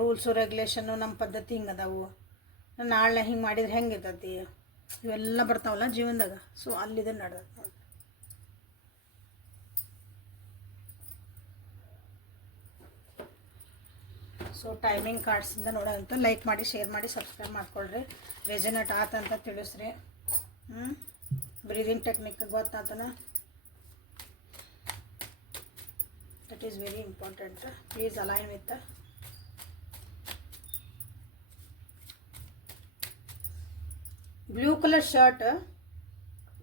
ರೂಲ್ಸು ರೆಗ್ಯುಲೇಷನ್ನು ನಮ್ಮ ಪದ್ಧತಿ ಹಿಂಗೆ ಅದಾವು, ನಾಳೆ ಹಿಂಗೆ ಮಾಡಿದ್ರೆ ಹೆಂಗೆ ಇರ್ತೈತಿ, ಇವೆಲ್ಲ ಬರ್ತಾವಲ್ಲ ಜೀವನದಾಗ. ಸೊ ಅಲ್ಲಿದೆ ನಡೆದೈತೆ ನೋಡಿ. ಸೊ ಟೈಮಿಂಗ್ ಕಾರ್ಡ್ಸಿಂದ ನೋಡೋದಂತ ಲೈಕ್ ಮಾಡಿ, ಶೇರ್ ಮಾಡಿ, ಸಬ್ಸ್ಕ್ರೈಬ್ ಮಾಡ್ಕೊಳ್ರಿ. ರೆಸನೇಟ್ ಆತಂತ ತಿಳಿಸ್ರಿ. ಬ್ರೀದಿಂಗ್ ಟೆಕ್ನಿಕ್ ಗೊತ್ತಾತನ, that is very important. Please align with blue colour shirt,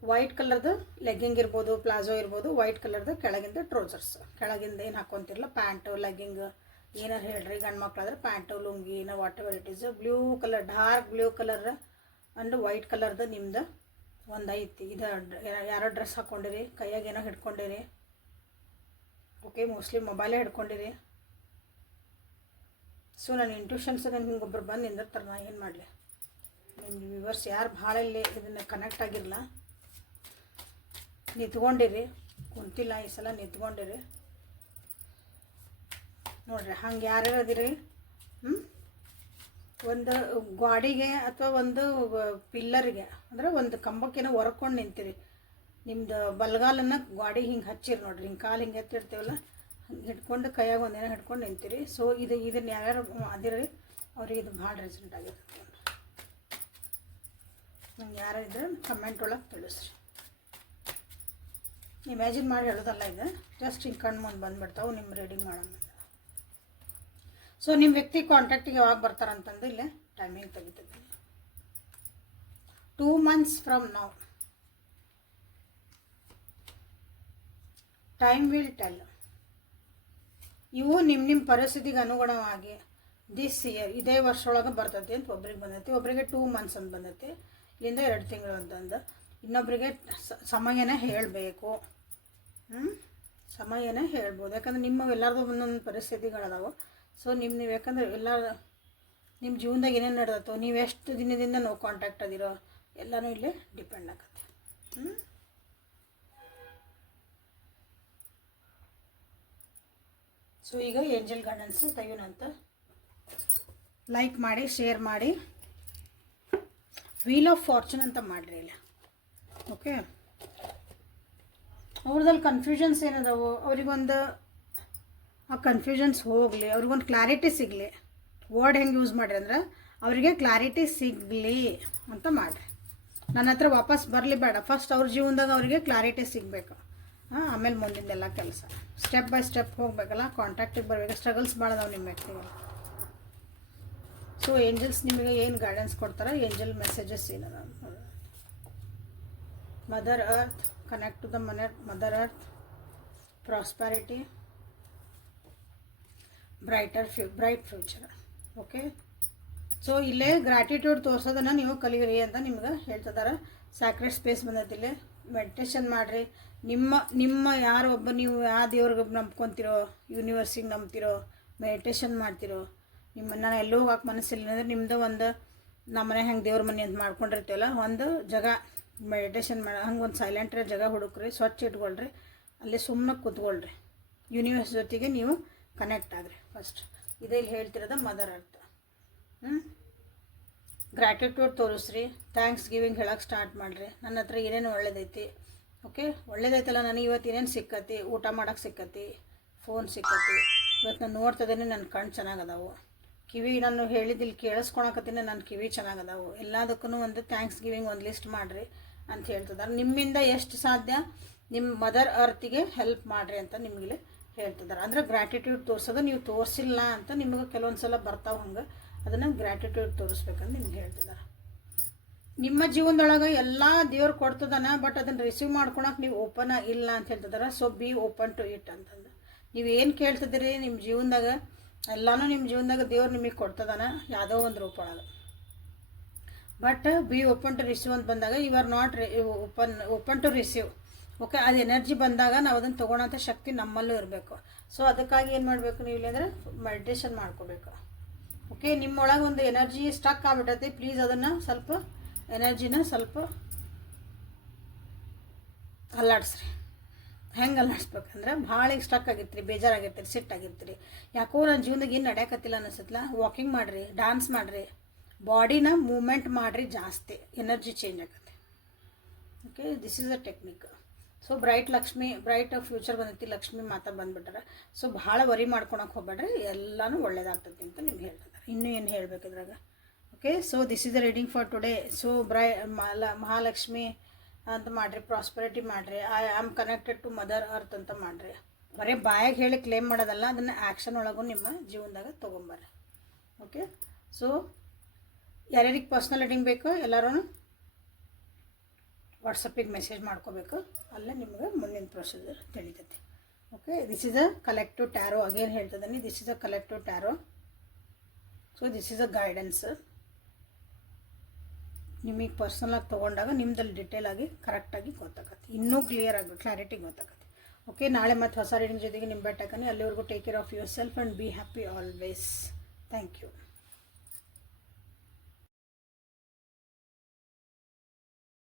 white ಕಲರ್ದು ಲೆಗ್ಗಿಂಗ್ ಇರ್ಬೋದು, ಪ್ಲಾಜೋ ಇರ್ಬೋದು, ವೈಟ್ ಕಲರ್ದು ಕೆಳಗಿಂದ ಟ್ರೌಸರ್ಸ್, ಕೆಳಗಿಂದ ಏನು ಹಾಕ್ಕೊಂತಿರಲ್ಲ ಪ್ಯಾಂಟು ಲೆಗ್ಗಿಂಗ್ ಏನಾರು ಹೇಳ್ರಿ. ಗಂಡು ಮಕ್ಕಳಾದ್ರೆ ಪ್ಯಾಂಟು ಲುಂಗಿ ನಾ what ever it is. Blue colour, dark blue colour and white ಕಲರ್ದು ನಿಮ್ದು ಒಂದು ಐತಿ. ಇದು ಯಾರೋ ಡ್ರೆಸ್ ಹಾಕ್ಕೊಂಡಿರಿ, ಕೈಯಾಗ ಏನೋ ಹಿಡ್ಕೊಂಡಿರಿ. ಓಕೆ, ಮೋಸ್ಟ್ಲಿ ಮೊಬೈಲೇ ಹಿಡ್ಕೊಂಡಿರಿ. ಸೊ ನನ್ನ ಇಂಟ್ಯೂಷನ್ಸ್ ಹಿಂಗೊಬ್ರು ಬಂದು ನಿಂದಿರ್ತಾರೆ, ನಾ ಏನು ಮಾಡಲಿ. ನಿಮ್ಮ ವ್ಯೂವರ್ಸ್ ಯಾರು ಭಾಳ ಇಲ್ಲಿ ಇದನ್ನು ಕನೆಕ್ಟ್ ಆಗಿರಲ್ಲ, ನಿಂತ್ಕೊಂಡಿರಿ, ಕುಂತಿಲ್ಲ ಈ ಸಲ, ನಿಂತ್ಕೊಂಡಿರಿ ನೋಡ್ರಿ. ಹಂಗೆ ಯಾರ್ಯಾರು ಅದಿರಿ, ಒಂದು ಗಾಡಿಗೆ ಅಥವಾ ಒಂದು ಪಿಲ್ಲರ್ಗೆ ಅಂದರೆ ಒಂದು ಕಂಬಕ್ಕೇನೋ ಹೊರ್ಕೊಂಡು ನಿಂತಿರಿ. ನಿಮ್ದು ಬಲಗಾಲನ್ನು ಗಾಡಿ ಹಿಂಗೆ ಹಚ್ಚಿರಿ ನೋಡ್ರಿ, ಹಿಂಗೆ ಕಾಲು ಹಿಂಗೆ ಎತ್ತಿರ್ತೀವಲ್ಲ ಹಂಗೆ ಹಿಡ್ಕೊಂಡು ಕೈಯಾಗ ಒಂದೇನೋ ಹಿಡ್ಕೊಂಡು ನಿಂತಿರಿ. ಸೊ ಇದನ್ನು ಯಾರ್ಯಾರು ಅದಿರಿ ಅವ್ರಿಗೆ ಇದು ಭಾಳ ರೆಸಲ್ಟ್ ಆಗಿರುತ್ತೆ. ನಂಗೆ ಯಾರು ಇದ್ರೆ ಕಮೆಂಟ್ ಒಳಗೆ ತಿಳಿಸ್ರಿ. ಇಮ್ಯಾಜಿನ್ ಮಾಡಿ ಹೇಳೋದಲ್ಲ, ಇದು ಜಸ್ಟ್ ಹಿಂಗೆ ಕಣ್ಣು ಮುಂದೆ ಬಂದುಬಿಡ್ತಾವೆ ನಿಮ್ಮ ರೀಡಿಂಗ್ ಮಾಡೋಣ. ಸೊ ನಿಮ್ಮ ವ್ಯಕ್ತಿ ಕಾಂಟ್ಯಾಕ್ಟಿಗೆ ಯಾವಾಗ ಬರ್ತಾರಂತಂದು ಇಲ್ಲೇ ಟೈಮಿಂಗ್ ತೆಗಿತಿದ್ದೀನಿ. 2 months from now time will tell. ಇವು ನಿಮ್ಮ ಪರಿಸ್ಥಿತಿಗೆ ಅನುಗುಣವಾಗಿ ದಿಸ್ ಇಯರ್ ಇದೇ ವರ್ಷ ಒಳಗೆ ಬರ್ತೈತಿ ಅಂತ ಒಬ್ರಿಗೆ ಬಂದೈತಿ, ಒಬ್ಬರಿಗೆ 2 months ಅಂತ ಬಂದೈತಿ, ಇಲ್ಲಿಂದ 2 ತಿಂಗಳು ಅಂತಂದು. ಇನ್ನೊಬ್ಬರಿಗೆ ಸಮಯನೇ ಹೇಳಬೇಕು, ಸಮಯನೇ ಹೇಳ್ಬೋದು. ಯಾಕಂದ್ರೆ ನಿಮ್ಮವೆಲ್ಲರದು ಒಂದೊಂದು ಪರಿಸ್ಥಿತಿಗಳದಾವು. ಸೊ ನೀವು ಯಾಕಂದ್ರೆ ಎಲ್ಲ ನಿಮ್ಮ ಜೀವನದಾಗ ಏನೇನು ನಡೆದತ್ತೋ, ನೀವು ಎಷ್ಟು ದಿನದಿಂದ ನೋ ಕಾಂಟ್ಯಾಕ್ಟ್ ಅದಿರೋ ಎಲ್ಲನೂ ಇಲ್ಲೇ ಡಿಪೆಂಡ್ ಆಗತ್ತೆ. ಸೊ ಈಗ ಏಂಜಲ್ ಗಾರ್ಡನ್ಸ್ ತೆಗಿಯೋಣಂತ. ಲೈಕ್ ಮಾಡಿ, ಶೇರ್ ಮಾಡಿ, ವೀಲ್ ಆಫ್ ಫಾರ್ಚೂನ್ ಅಂತ ಮಾಡಿರಿ ಇಲ್ಲ. ಓಕೆ, ಅವ್ರದಲ್ಲಿ ಕನ್ಫ್ಯೂಷನ್ಸ್ ಏನದಾವು, ಅವ್ರಿಗೊಂದು ಆ ಕನ್ಫ್ಯೂಷನ್ಸ್ ಹೋಗಲಿ, ಅವ್ರಿಗೊಂದು ಕ್ಲಾರಿಟಿ ಸಿಗಲಿ. ವರ್ಡ್ ಹೆಂಗೆ ಯೂಸ್ ಮಾಡಿರಿ ಅಂದ್ರೆ ಅವರಿಗೆ ಕ್ಲಾರಿಟಿ ಸಿಗಲಿ ಅಂತ ಮಾಡಿರಿ. ನನ್ನ ಹತ್ರ ವಾಪಸ್ ಬರಲಿ ಬೇಡ, ಫಸ್ಟ್ ಅವ್ರ ಜೀವನದಾಗ ಅವರಿಗೆ ಕ್ಲಾರಿಟಿ ಸಿಗಬೇಕು. ಆಮೇಲೆ ಮುಂದಿಂದೆಲ್ಲ ಕೆಲಸ ಸ್ಟೆಪ್ ಬೈ ಸ್ಟೆಪ್ ಹೋಗಬೇಕಲ್ಲ, ಕಾಂಟ್ಯಾಕ್ಟಿಗೆ ಬರಬೇಕು. ಸ್ಟ್ರಗಲ್ಸ್ ಭಾಳ ಅದಾವೆ ನಿಮ್ಮ ವ್ಯಕ್ತಿಗಳು. ಸೊ ಏಂಜಲ್ಸ್ ನಿಮಗೆ ಏನು ಗೈಡೆನ್ಸ್ ಕೊಡ್ತಾರೆ, ಏಂಜಲ್ ಮೆಸೇಜಸ್ ಏನದ. Mother earth, connect to the mother earth, prosperity, bright future. Okay, so ಇಲ್ಲೇ ಗ್ರ್ಯಾಟಿಟ್ಯೂಡ್ ತೋರಿಸೋದನ್ನು ನೀವು ಕಲಿಯಿರಿ ಅಂತ ನಿಮ್ಗೆ ಹೇಳ್ತಿದ್ದಾರೆ. ಸ್ಯಾಕ್ರೆಡ್ ಸ್ಪೇಸ್ ಬಂದೈತಿ, ಇಲ್ಲೇ ಮೆಡಿಟೇಷನ್ ಮಾಡಿರಿ. ನಿಮ್ಮ ಯಾರು ಒಬ್ಬ ನೀವು ಯಾವ ದೇವ್ರಿಗೆ ನಂಬ್ಕೊತಿರೋ, ಯೂನಿವರ್ಸಿಗೆ ನಂಬ್ತಿರೋ, ಮೆಡಿಟೇಷನ್ ಮಾಡ್ತಿರೋ, ನಿಮ್ಮನ್ನು ಎಲ್ಲೋ ಹೋಗಕ್ಕೆ ಮನಸ್ಸಿಲ್ಲ ಅಂದರೆ ನಿಮ್ಮದು ಒಂದು ನಮ್ಮನೆ ಹೆಂಗೆ ದೇವ್ರ ಮನೆ ಅಂತ ಮಾಡ್ಕೊಂಡಿರ್ತೀವಲ್ಲ, ಒಂದು ಜಾಗ ಮೆಡಿಟೇಷನ್ ಮಾಡಿ ಹಂಗೆ ಒಂದು ಸೈಲೆಂಟ್ ಜಾಗ ಹುಡುಕ್ರಿ, ಸ್ವಚ್ಛ ಇಟ್ಕೊಳ್ರಿ, ಅಲ್ಲಿ ಸುಮ್ಮನೆ ಕೂತ್ಕೊಳ್ರಿ, ಯೂನಿವರ್ಸ್ ಜೊತೆಗೆ ನೀವು ಕನೆಕ್ಟ್ ಆಗ್ರಿ. ಫಸ್ಟ್ ಇದೇ ಹೇಳ್ತಿರೋದು ಮದರ್ ಅರ್ಥ. ಗ್ರ್ಯಾಟಿಟ್ಯೂಡ್ ತೋರಿಸ್ರಿ, ಥ್ಯಾಂಕ್ಸ್ ಗಿವಿಂಗ್ ಹೇಳಕ್ಕೆ ಸ್ಟಾರ್ಟ್ ಮಾಡಿರಿ. ನನ್ನ ಹತ್ರ ಏನೇನು ಒಳ್ಳೇದೈತಿ, ಓಕೆ ಒಳ್ಳೇದೈತಲ್ಲ, ನನಗೆ ಇವತ್ತು ಏನೇನು ಸಿಕ್ಕತಿ, ಊಟ ಮಾಡೋಕ್ಕೆ ಸಿಕ್ಕತಿ, ಫೋನ್ ಸಿಕ್ಕತಿ, ಇವತ್ತು ನಾನು ನೋಡ್ತಿದ್ದೇನೆ, ನನ್ನ ಕಣ್ಣು ಚೆನ್ನಾಗದಾವು, ಕಿವಿ ನಾನು ಹೇಳಿದ್ದಿಲ್ಲಿ ಕೇಳಿಸ್ಕೊಳಕತ್ತೀನಿ, ನನ್ನ ಕಿವಿ ಚೆನ್ನಾಗದಾವು, ಎಲ್ಲದಕ್ಕೂ ಒಂದು ಥ್ಯಾಂಕ್ಸ್ ಗಿವಿಂಗ್ ಒಂದು ಲಿಸ್ಟ್ ಮಾಡಿರಿ ಅಂತ ಹೇಳ್ತಿದ್ದಾರೆ. ನಿಮ್ಮಿಂದ ಎಷ್ಟು ಸಾಧ್ಯ ನಿಮ್ಮ ಮದರ್ ಅರ್ತಿಗೆ ಹೆಲ್ಪ್ ಮಾಡಿರಿ ಅಂತ ನಿಮಗಿಲ್ಲಿ ಹೇಳ್ತಿದ್ದಾರೆ. ಅಂದರೆ ಗ್ರ್ಯಾಟಿಟ್ಯೂಡ್ ತೋರಿಸೋದು, ನೀವು ತೋರಿಸಿಲ್ಲ ಅಂತ ನಿಮಗೆ ಕೆಲವೊಂದು ಸಲ ಬರ್ತಾವೆ, ಹಂಗೆ ಅದನ್ನು ಗ್ರ್ಯಾಟಿಟ್ಯೂಡ್ ತೋರಿಸ್ಬೇಕಂತ ನಿಮ್ಗೆ ಹೇಳ್ತಿದ್ದಾರೆ. ನಿಮ್ಮ ಜೀವನದೊಳಗೆ ಎಲ್ಲ ದೇವ್ರು ಕೊಡ್ತದಾನ, ಬಟ್ ಅದನ್ನು ರಿಸೀವ್ ಮಾಡ್ಕೊಳಕ್ಕೆ ನೀವು ಓಪನ್ ಇಲ್ಲ ಅಂತ ಹೇಳ್ತಿದ್ದಾರೆ. So be open to it ಅಂತಂದು ನೀವು ಏನು ಕೇಳ್ತಿದ್ದೀರಿ ನಿಮ್ಮ ಜೀವನದಾಗ, ಎಲ್ಲನೂ ನಿಮ್ಮ ಜೀವನದಾಗ ದೇವ್ರು ನಿಮಗೆ ಕೊಡ್ತದಾನ ಯಾವುದೋ ಒಂದು ರೂಪ ಒಳಗೆ. But be open to receive ಅಂತ ಬಂದಾಗ you are not open to receive. Okay, ಅದು ಎನರ್ಜಿ ಬಂದಾಗ ನಾವು ಅದನ್ನು ತೊಗೊಳೋಂಥ ಶಕ್ತಿ ನಮ್ಮಲ್ಲೂ ಇರಬೇಕು. ಸೊ ಅದಕ್ಕಾಗಿ ಏನು ಮಾಡಬೇಕು ನೀವು ಇಲ್ಲಿ ಅಂದರೆ ಮೆಡಿಟೇಷನ್ ಮಾಡ್ಕೋಬೇಕು. ಓಕೆ, ನಿಮ್ಮೊಳಗೆ ಒಂದು ಎನರ್ಜಿ ಸ್ಟಕ್ ಆಗ್ಬಿಟ್ಟೈತಿ, ಪ್ಲೀಸ್ ಅದನ್ನು ಸ್ವಲ್ಪ ಎನರ್ಜಿನ ಸ್ವಲ್ಪ ಅಲ್ಲಾಡಿಸ್ರಿ. ಹೆಂಗೆ ಅಲ್ಲಾಡಿಸ್ಬೇಕಂದ್ರೆ ಭಾಳ ಈಗ ಸ್ಟಕ್ ಆಗಿರ್ತೀರಿ, ಬೇಜಾರಾಗಿರ್ತೀರಿ, ಸಿಟ್ಟಾಗಿರ್ತೀರಿ, ಯಾಕೋ ನನ್ನ ಜೀವನದಾಗ ಏನು ನಡೆಯಕತ್ತಿಲ್ಲ ಅನ್ನಿಸುತ್ತಲ್ಲ, ವಾಕಿಂಗ್ ಮಾಡಿರಿ, ಡ್ಯಾನ್ಸ್ ಮಾಡಿರಿ, ಬಾಡಿನ ಮೂಮೆಂಟ್ ಮಾಡಿರಿ, ಜಾಸ್ತಿ ಎನರ್ಜಿ ಚೇಂಜ್ ಆಗುತ್ತೆ. Okay, this is a technique. So bright future ಬಂದೈತಿ, ಲಕ್ಷ್ಮಿ ಮಾತಾ ಬಂದುಬಿಟ್ರೆ. ಸೊ ಭಾಳ ವರಿ ಮಾಡ್ಕೊಳಕ್ಕೆ ಹೋಗ್ಬೇಡ್ರಿ, ಎಲ್ಲನೂ ಒಳ್ಳೇದಾಗ್ತೈತಿ ಅಂತ ನಿಮ್ಗೆ ಹೇಳ್ತಿದ್ದಾರೆ. ಇನ್ನೂ ಏನು ಹೇಳಬೇಕು ಇದ್ರಾಗ. Okay, so this is the reading for today. So Mahalakshmi ಅಂತ ಮಾಡಿರಿ, ಪ್ರಾಸ್ಪರಿಟಿ ಮಾಡಿರಿ, I am connected to mother earth ಅಂತ ಮಾಡಿರಿ. ಬರೀ ಬಾಯಾಗ ಹೇಳಿ ಕ್ಲೇಮ್ ಮಾಡೋದಲ್ಲ, ಅದನ್ನು ಆ್ಯಕ್ಷನ್ ಒಳಗೂ ನಿಮ್ಮ ಜೀವನದಾಗ ತೊಗೊಂಬರ್ರಿ. ಓಕೆ, ಸೊ ಯಾರ್ಯಾರಿಗೆ ಪರ್ಸ್ನಲ್ ರೀಡಿಂಗ್ ಬೇಕು ಎಲ್ಲರೂ ವಾಟ್ಸಪ್ಪಿಗೆ ಮೆಸೇಜ್ ಮಾಡ್ಕೋಬೇಕು, ಅಲ್ಲೇ ನಿಮ್ಗೆ ಮುಂದಿನ ಪ್ರೊಸೀಜರ್ ತಿಳಿತೈತಿ. Okay, this is a collective tarot. Again ಹೇಳ್ತಿದ್ದೀನಿ, this is a collective tarot. So this is a guidance. ನಿಮಗೆ ಪರ್ಸ್ನಲಾಗಿ ತೊಗೊಂಡಾಗ ನಿಮ್ದಲ್ಲಿ ಡಿಟೇಲ್ ಆಗಿ ಕರೆಕ್ಟಾಗಿ ಗೊತ್ತಾಗತ್ತೆ, ಇನ್ನೂ ಕ್ಲಿಯರ್ ಆಗಿ ಕ್ಲಾರಿಟಿ ಗೊತ್ತಾಗತ್ತೆ. ಓಕೆ, ನಾಳೆ ಮತ್ತೆ ಹೊಸ ರೀಡಿಂಗ್ ಜೊತೆಗೆ ನಿಮ್ಮ ಬೆಟ್ಟಾಕನಿ. ಅಲ್ಲಿವರೆಗೂ take care of yourself and be happy always. Thank you.